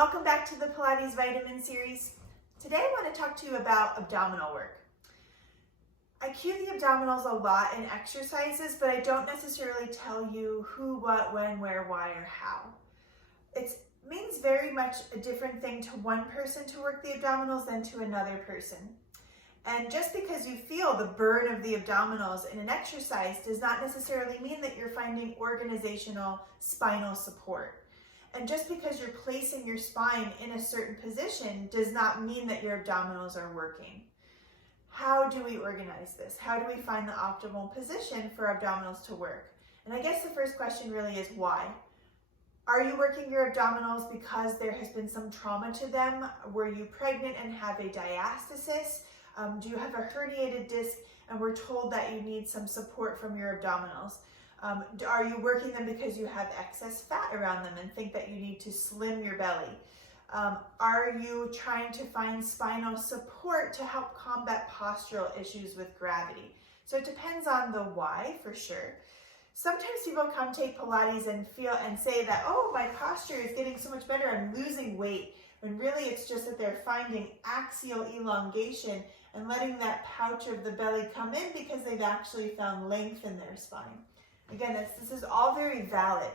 Welcome back to the Pilates Vitamin series. Today I want to talk to you about abdominal work. I cue the abdominals a lot in exercises, but I don't necessarily tell you who, what, when, where, why, or how. It means very much a different thing to one person to work the abdominals than to another person. And just because you feel the burn of the abdominals in an exercise does not necessarily mean that you're finding organizational spinal support. And just because you're placing your spine in a certain position does not mean that your abdominals are working. How do we organize this? How do we find the optimal position for abdominals to work? And I guess the first question really is why? Are you working your abdominals because there has been some trauma to them? Were you pregnant and have a diastasis? Do you have a herniated disc and we're told that you need some support from your abdominals? Are you working them because you have excess fat around them and think that you need to slim your belly? Are you trying to find spinal support to help combat postural issues with gravity? So it depends on the why for sure. Sometimes people come take Pilates and feel and say that, oh, my posture is getting so much better, I'm losing weight, when really it's just that they're finding axial elongation and letting that pouch of the belly come in because they've actually found length in their spine. Again, this is all very valid,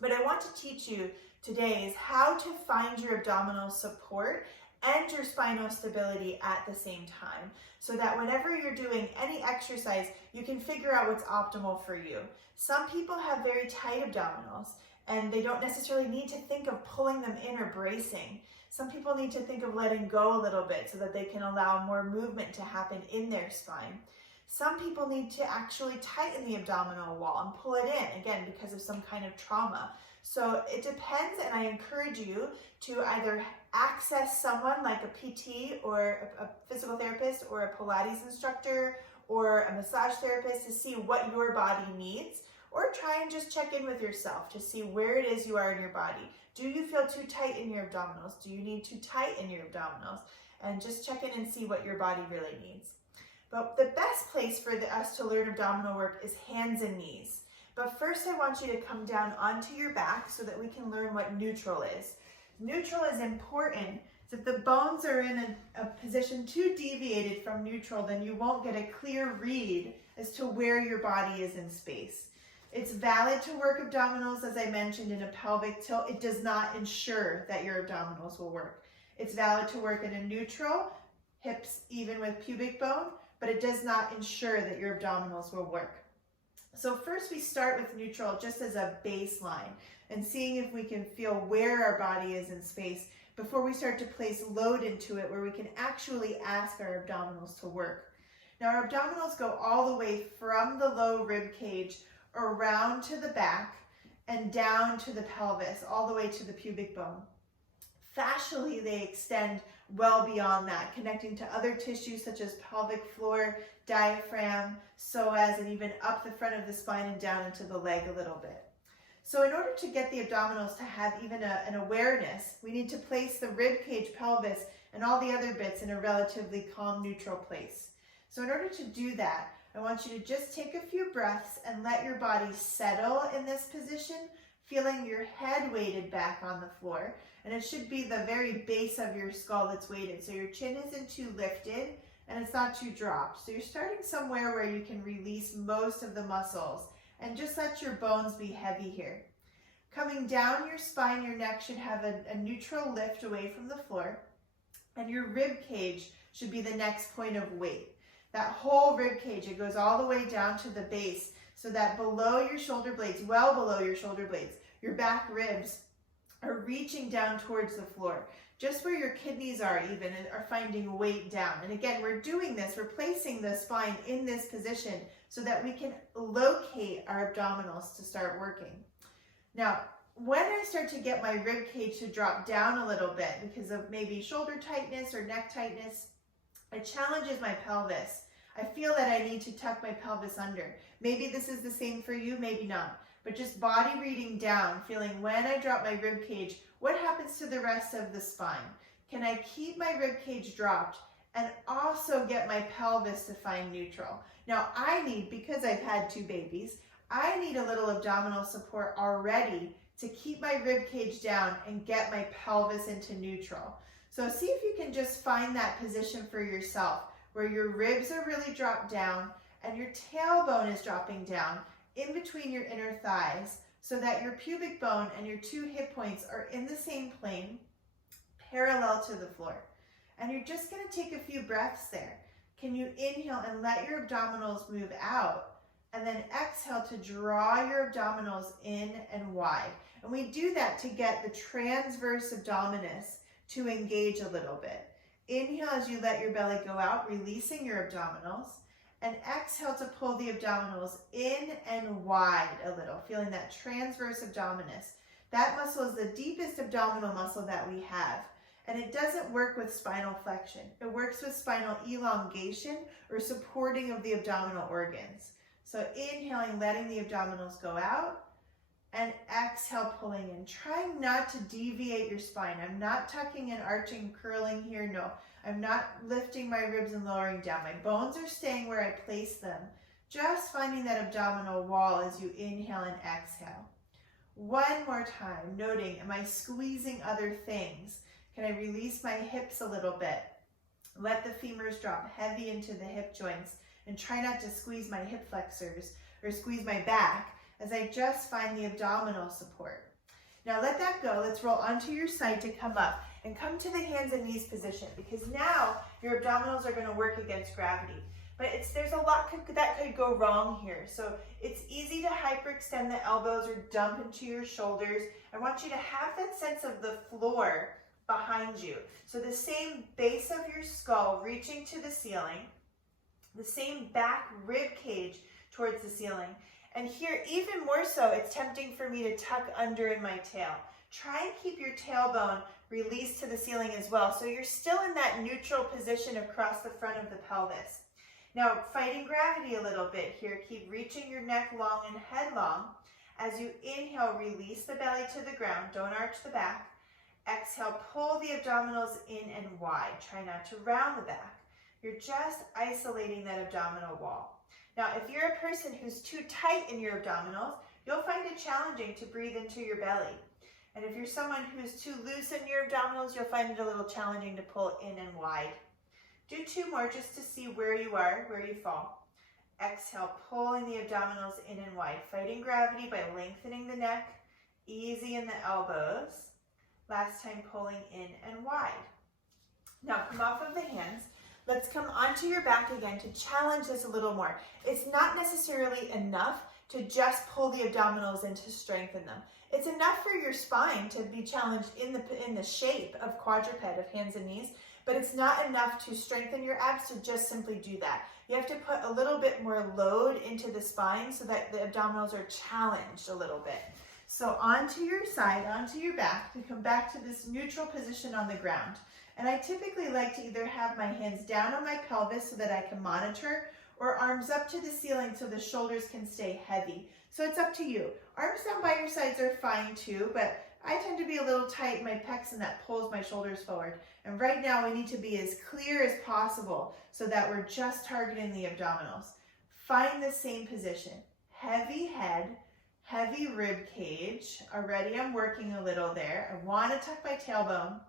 but I want to teach you today is how to find your abdominal support and your spinal stability at the same time, so that whenever you're doing any exercise, you can figure out what's optimal for you. Some people have very tight abdominals, and they don't necessarily need to think of pulling them in or bracing. Some people need to think of letting go a little bit so that they can allow more movement to happen in their spine. Some people need to actually tighten the abdominal wall and pull it in, again, because of some kind of trauma. So it depends, and I encourage you to either access someone like a PT or a physical therapist or a Pilates instructor or a massage therapist to see what your body needs, or try and just check in with yourself to see where it is you are in your body. Do you feel too tight in your abdominals? Do you need to tighten your abdominals? And just check in and see what your body really needs. But the best place for us to learn abdominal work is hands and knees. But first I want you to come down onto your back so that we can learn what neutral is. Neutral is important. So if the bones are in a position too deviated from neutral, then you won't get a clear read as to where your body is in space. It's valid to work abdominals, as I mentioned, in a pelvic tilt. It does not ensure that your abdominals will work. It's valid to work in a neutral, hips even with pubic bone, but it does not ensure that your abdominals will work. So first we start with neutral just as a baseline and seeing if we can feel where our body is in space before we start to place load into it where we can actually ask our abdominals to work. Now our abdominals go all the way from the low rib cage around to the back and down to the pelvis, all the way to the pubic bone. Fascially, they extend well beyond that, connecting to other tissues such as pelvic floor, diaphragm, psoas, and even up the front of the spine and down into the leg a little bit. So in order to get the abdominals to have even an awareness, we need to place the rib cage, pelvis, and all the other bits in a relatively calm, neutral place. So in order to do that, I want you to just take a few breaths and let your body settle in this position, feeling your head weighted back on the floor. And it should be the very base of your skull that's weighted. So your chin isn't too lifted and it's not too dropped. So you're starting somewhere where you can release most of the muscles and just let your bones be heavy here. Coming down your spine, your neck should have a neutral lift away from the floor, and your rib cage should be the next point of weight. That whole rib cage, it goes all the way down to the base so that below your shoulder blades, well below your shoulder blades, your back ribs are reaching down towards the floor. Just where your kidneys are even are finding weight down. And again, we're doing this, we're placing the spine in this position so that we can locate our abdominals to start working. Now, when I start to get my rib cage to drop down a little bit because of maybe shoulder tightness or neck tightness, it challenges my pelvis. I feel that I need to tuck my pelvis under. Maybe this is the same for you, maybe not. But just body reading down, feeling when I drop my rib cage, what happens to the rest of the spine? Can I keep my rib cage dropped and also get my pelvis to find neutral? Now I need, because I've had 2 babies, I need a little abdominal support already to keep my rib cage down and get my pelvis into neutral. So see if you can just find that position for yourself where your ribs are really dropped down and your tailbone is dropping down in between your inner thighs so that your pubic bone and your two hip points are in the same plane, parallel to the floor. And you're just going to take a few breaths there. Can you inhale and let your abdominals move out? And then exhale to draw your abdominals in and wide. And we do that to get the transverse abdominis to engage a little bit. Inhale as you let your belly go out, releasing your abdominals. And exhale to pull the abdominals in and wide a little, feeling that transverse abdominis. That muscle is the deepest abdominal muscle that we have. And it doesn't work with spinal flexion. It works with spinal elongation or supporting of the abdominal organs. So inhaling, letting the abdominals go out, and exhale, pulling in. Trying not to deviate your spine. I'm not tucking and arching, curling here, no. I'm not lifting my ribs and lowering down. My bones are staying where I place them. Just finding that abdominal wall as you inhale and exhale. One more time, noting, am I squeezing other things? Can I release my hips a little bit? Let the femurs drop heavy into the hip joints and try not to squeeze my hip flexors or squeeze my back as I just find the abdominal support. Now let that go. Let's roll onto your side to come up and come to the hands and knees position, because now your abdominals are going to work against gravity. But there's a lot that could go wrong here. So it's easy to hyperextend the elbows or dump into your shoulders. I want you to have that sense of the floor behind you. So the same base of your skull reaching to the ceiling, the same back rib cage towards the ceiling. And here, even more so, it's tempting for me to tuck under in my tail. Try and keep your tailbone released to the ceiling as well. So you're still in that neutral position across the front of the pelvis. Now, fighting gravity a little bit here. Keep reaching your neck long and head long. As you inhale, release the belly to the ground. Don't arch the back. Exhale, pull the abdominals in and wide. Try not to round the back. You're just isolating that abdominal wall. Now, if you're a person who's too tight in your abdominals, you'll find it challenging to breathe into your belly. And if you're someone who's too loose in your abdominals, you'll find it a little challenging to pull in and wide. Do two more just to see where you are, where you fall. Exhale, pulling the abdominals in and wide, fighting gravity by lengthening the neck, easy in the elbows. Last time, pulling in and wide. Now come off of the hands. Let's come onto your back again to challenge this a little more. It's not necessarily enough to just pull the abdominals in to strengthen them. It's enough for your spine to be challenged in the shape of quadruped, of hands and knees, but it's not enough to strengthen your abs to just simply do that. You have to put a little bit more load into the spine so that the abdominals are challenged a little bit. So onto your side, onto your back, to come back to this neutral position on the ground. And I typically like to either have my hands down on my pelvis so that I can monitor, or arms up to the ceiling so the shoulders can stay heavy. So it's up to you. Arms down by your sides are fine too, but I tend to be a little tight in my pecs and that pulls my shoulders forward. And right now we need to be as clear as possible so that we're just targeting the abdominals. Find the same position. Heavy head, heavy rib cage. Already I'm working a little there. I want to tuck my tailbone.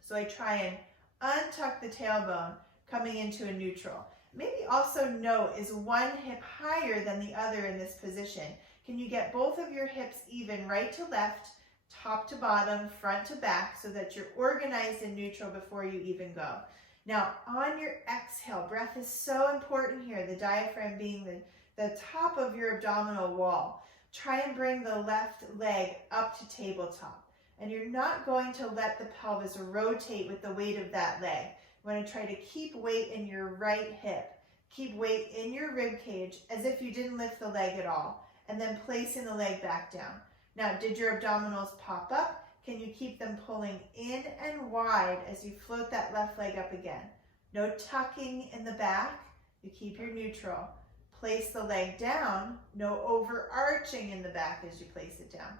So I try and untuck the tailbone, coming into a neutral. Maybe also note, is one hip higher than the other in this position? Can you get both of your hips even, right to left, top to bottom, front to back, so that you're organized and neutral before you even go? Now, on your exhale, breath is so important here, the diaphragm being the top of your abdominal wall. Try and bring the left leg up to tabletop. And you're not going to let the pelvis rotate with the weight of that leg. You want to try to keep weight in your right hip. Keep weight in your rib cage as if you didn't lift the leg at all. And then placing the leg back down. Now, did your abdominals pop up? Can you keep them pulling in and wide as you float that left leg up again? No tucking in the back. You keep your neutral. Place the leg down. No overarching in the back as you place it down.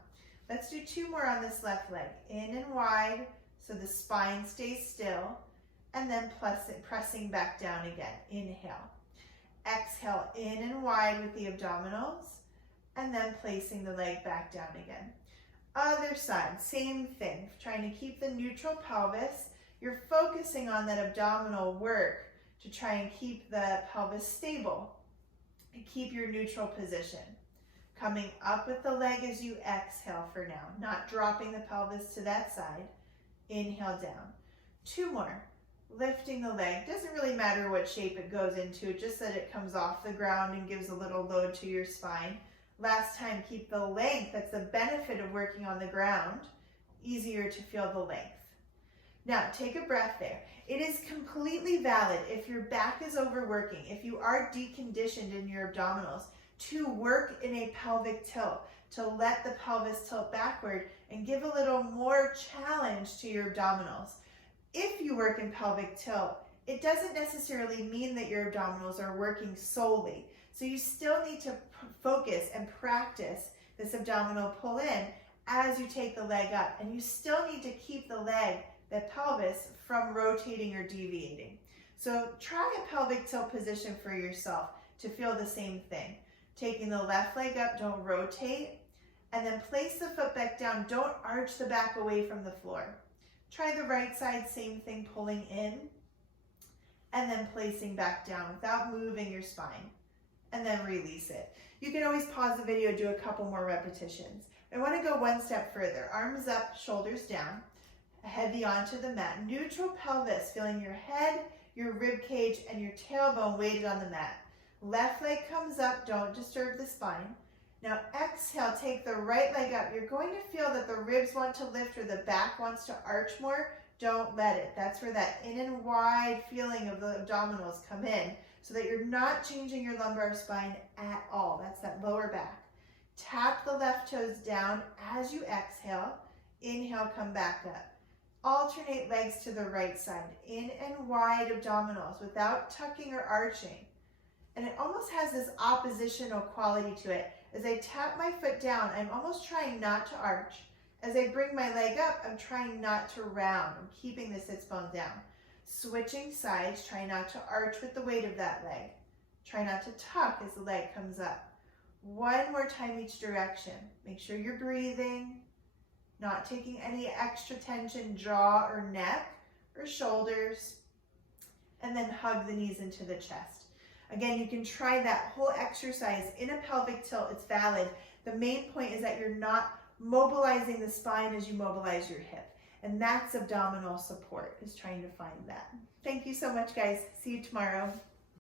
Let's do two more on this left leg. In and wide, so the spine stays still, and then pressing back down again. Inhale. Exhale, in and wide with the abdominals, and then placing the leg back down again. Other side, same thing. Trying to keep the neutral pelvis. You're focusing on that abdominal work to try and keep the pelvis stable and keep your neutral position. Coming up with the leg as you exhale for now, not dropping the pelvis to that side. Inhale down. 2 more. Lifting the leg. Doesn't really matter what shape it goes into, just that it comes off the ground and gives a little load to your spine. Last time, keep the length. That's the benefit of working on the ground. Easier to feel the length. Now, take a breath there. It is completely valid if your back is overworking, if you are deconditioned in your abdominals, to work in a pelvic tilt, to let the pelvis tilt backward and give a little more challenge to your abdominals. If you work in pelvic tilt, it doesn't necessarily mean that your abdominals are working solely. So you still need to focus and practice this abdominal pull in as you take the leg up. And you still need to keep the leg, the pelvis, from rotating or deviating. So try a pelvic tilt position for yourself to feel the same thing. Taking the left leg up, don't rotate. And then place the foot back down. Don't arch the back away from the floor. Try the right side, same thing, pulling in. And then placing back down without moving your spine. And then release it. You can always pause the video, do a couple more repetitions. I want to go one step further. Arms up, shoulders down, heavy onto the mat. Neutral pelvis, feeling your head, your rib cage, and your tailbone weighted on the mat. Left leg comes up, don't disturb the spine. Now exhale, take the right leg up. You're going to feel that the ribs want to lift or the back wants to arch more. Don't let it. That's where that in and wide feeling of the abdominals come in, so that you're not changing your lumbar spine at all. That's that lower back. Tap the left toes down as you exhale. Inhale, come back up. Alternate legs to the right side. In and wide abdominals without tucking or arching. And it almost has this oppositional quality to it. As I tap my foot down, I'm almost trying not to arch. As I bring my leg up, I'm trying not to round. I'm keeping the sits bone down. Switching sides, try not to arch with the weight of that leg. Try not to tuck as the leg comes up. One more time each direction. Make sure you're breathing, not taking any extra tension, jaw or neck or shoulders, and then hug the knees into the chest. Again, you can try that whole exercise in a pelvic tilt. It's valid. The main point is that you're not mobilizing the spine as you mobilize your hip. And that's abdominal support, is trying to find that. Thank you so much, guys. See you tomorrow.